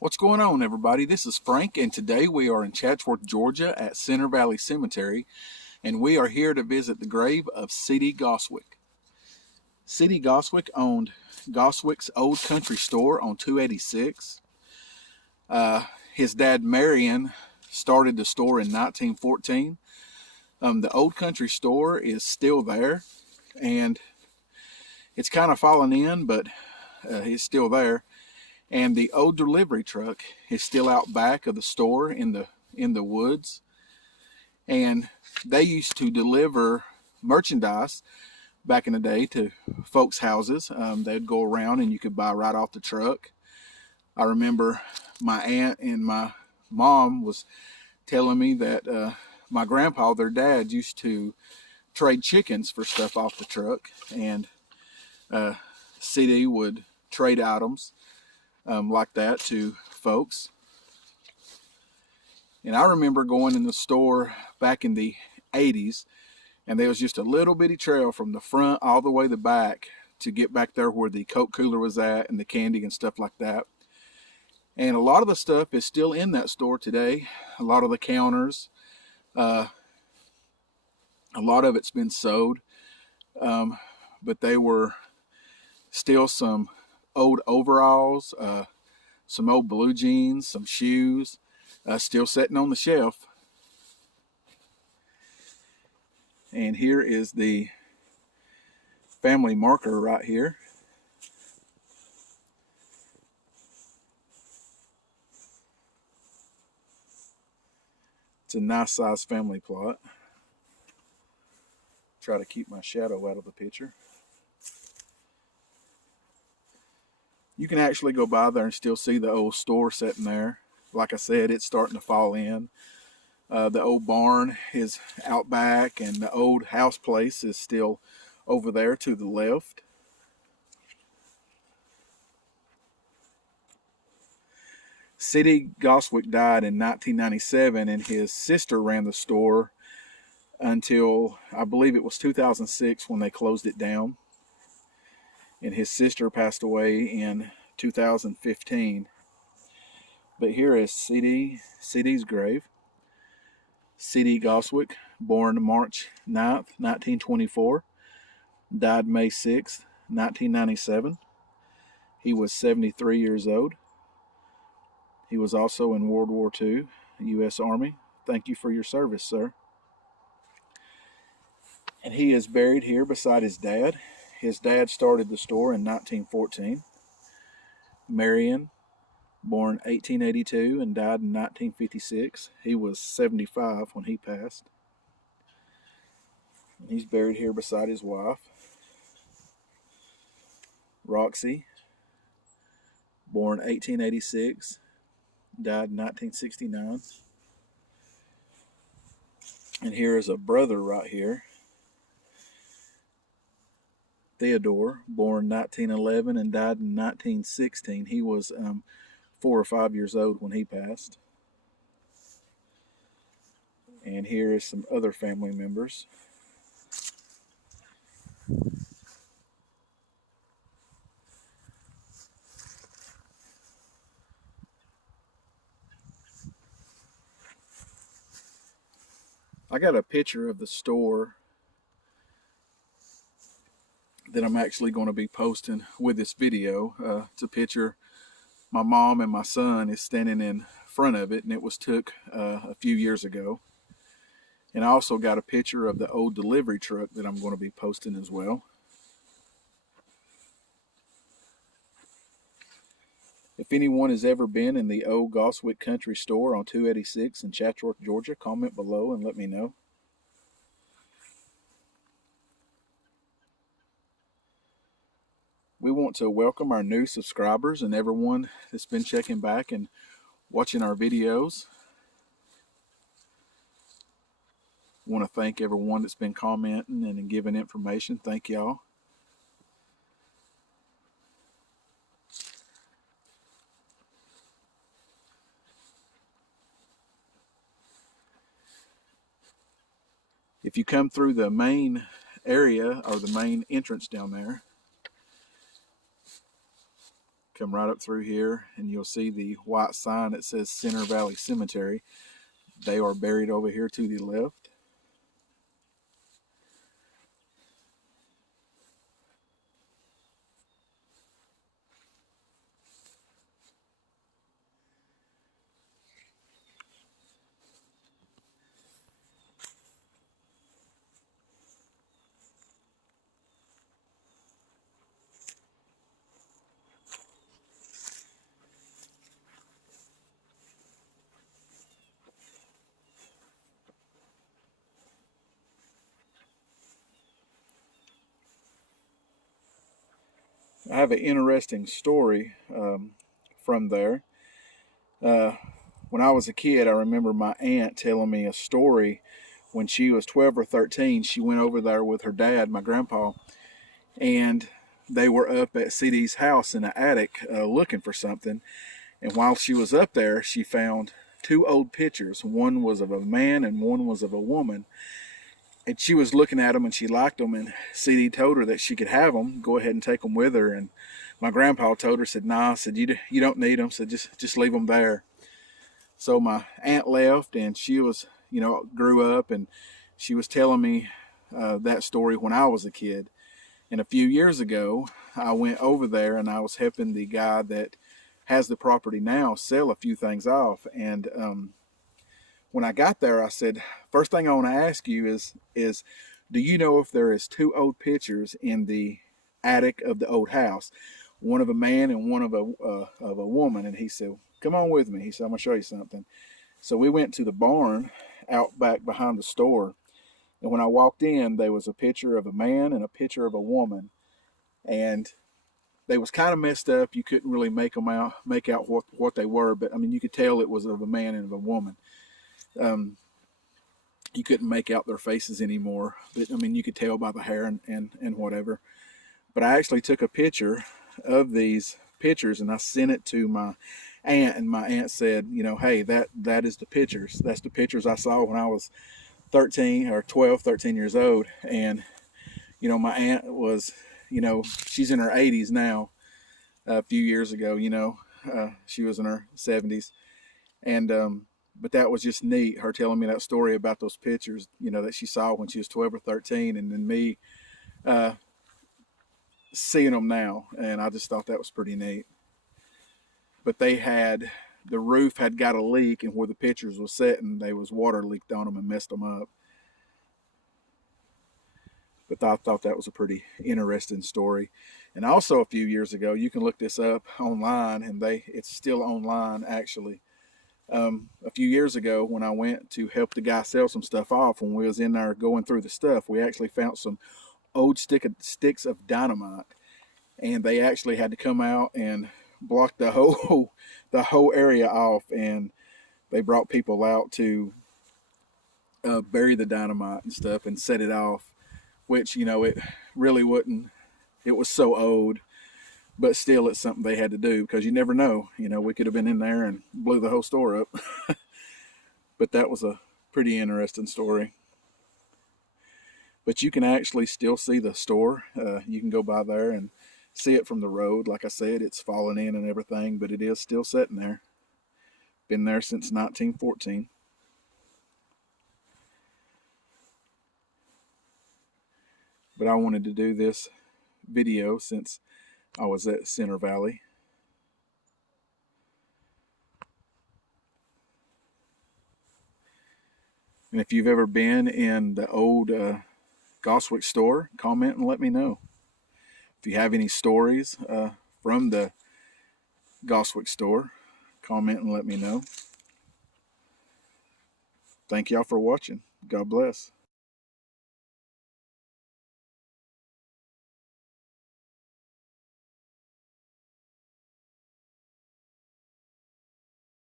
What's going on, everybody? This is Frank, and today we are in Chatsworth, Georgia at Center Valley Cemetery, and we are here to visit the grave of C.D. Goswick. C.D. Goswick owned Goswick's Old Country Store on 286. His dad, Marion, started the store in 1914. The Old Country Store is still there, and it's kind of fallen in, but it's still there. And the old delivery truck is still out back of the store in the woods. And they used to deliver merchandise back in the day to folks' houses. They'd go around and you could buy right off the truck. I remember my aunt and my mom was telling me that my grandpa, their dad, used to trade chickens for stuff off the truck, and CD would trade items like that to folks. And I remember going in the store back in the 80s, and there was just a little bitty trail from the front all the way to the back to get back there where the Coke cooler was at and the candy and stuff like that. And a lot of the stuff is still in that store today. A lot of the counters, a lot of it's been sold, but they were still some old overalls, some old blue jeans, some shoes, still sitting on the shelf. And here is the family marker right here. It's a nice size family plot. Try to keep my shadow out of the picture. You can actually go by there and still see the old store sitting there. Like I said, it's starting to fall in. The old barn is out back, and the old house place is still over there to the left. C.D. Goswick died in 1997, and his sister ran the store until I believe it was 2006 when they closed it down. And his sister passed away in 2015. But here is C.D.'s grave. C.D. Goswick, born March 9th, 1924, died May 6th, 1997. He was 73 years old. He was also in World War II, U.S. Army. Thank you for your service, sir. And he is buried here beside his dad. His dad started the store in 1914. Marion, born 1882 and died in 1956. He was 75 when he passed. And he's buried here beside his wife. Roxy, born 1886, died in 1969. And here is a brother right here. Theodore, born 1911 and died in 1916. He was 4 or 5 years old when he passed. And here is some other family members. I got a picture of the store that I'm actually going to be posting with this video. It's a picture my mom and my son is standing in front of it, and it was took a few years ago. And I also got a picture of the old delivery truck that I'm going to be posting as well. If anyone has ever been in the old Goswick Country Store on 286 in Chatsworth, Georgia, comment below and let me know. We want to welcome our new subscribers and everyone that's been checking back and watching our videos. I want to thank everyone that's been commenting and giving information. Thank y'all. If you come through the main area or the main entrance down there, come right up through here, and you'll see the white sign that says Center Valley Cemetery. They are buried over here to the left. I have an interesting story from there. When I was a kid, I remember my aunt telling me a story. When she was 12 or 13, she went over there with her dad, my grandpa, and they were up at CD's house in the attic looking for something. And while she was up there, she found two old pictures. One was of a man and one was of a woman. And she was looking at them and she liked them. And CD told her that she could have them, go ahead and take them with her. And my grandpa told her, said, "Nah," said, you don't need them. Said, just leave them there. So my aunt left, and she was, grew up, and she was telling me that story when I was a kid. And a few years ago, I went over there and I was helping the guy that has the property now sell a few things off. And when I got there, I said, first thing I want to ask you is do you know if there is two old pictures in the attic of the old house, one of a man and one of a woman? And he said, come on with me. He said, I'm gonna show you something. So we went to the barn out back behind the store. And when I walked in, there was a picture of a man and a picture of a woman. And they was kind of messed up. You couldn't really make out what they were, but I mean, you could tell it was of a man and of a woman. You couldn't make out their faces anymore, but I mean, you could tell by the hair and whatever. But I actually took a picture of these pictures and I sent it to my aunt, and my aunt said, hey, that is the pictures. That's the pictures I saw when I was 13 years old. And my aunt was, she's in her 80s now. A few years ago, she was in her 70s. And but that was just neat, her telling me that story about those pictures, that she saw when she was 12 or 13, and then me seeing them now. And I just thought that was pretty neat. But the roof had got a leak, and where the pictures was sitting, there was water leaked on them and messed them up. But I thought that was a pretty interesting story. And also a few years ago, you can look this up online, and it's still online actually. A few years ago, when I went to help the guy sell some stuff off, when we was in there going through the stuff, we actually found some old sticks of dynamite, and they actually had to come out and block the whole area off, and they brought people out to bury the dynamite and stuff and set it off, which it really wouldn't. It was so old, but still, it's something they had to do because you never know. We could have been in there and blew the whole store up. But that was a pretty interesting story. But you can actually still see the store. You can go by there and see it from the road. Like I said, it's fallen in and everything, but it is still sitting there. Been there since 1914. But I wanted to do this video since I was at Center Valley. And if you've ever been in the old Goswick store, comment and let me know. If you have any stories from the Goswick store, comment and let me know. Thank y'all for watching. God bless.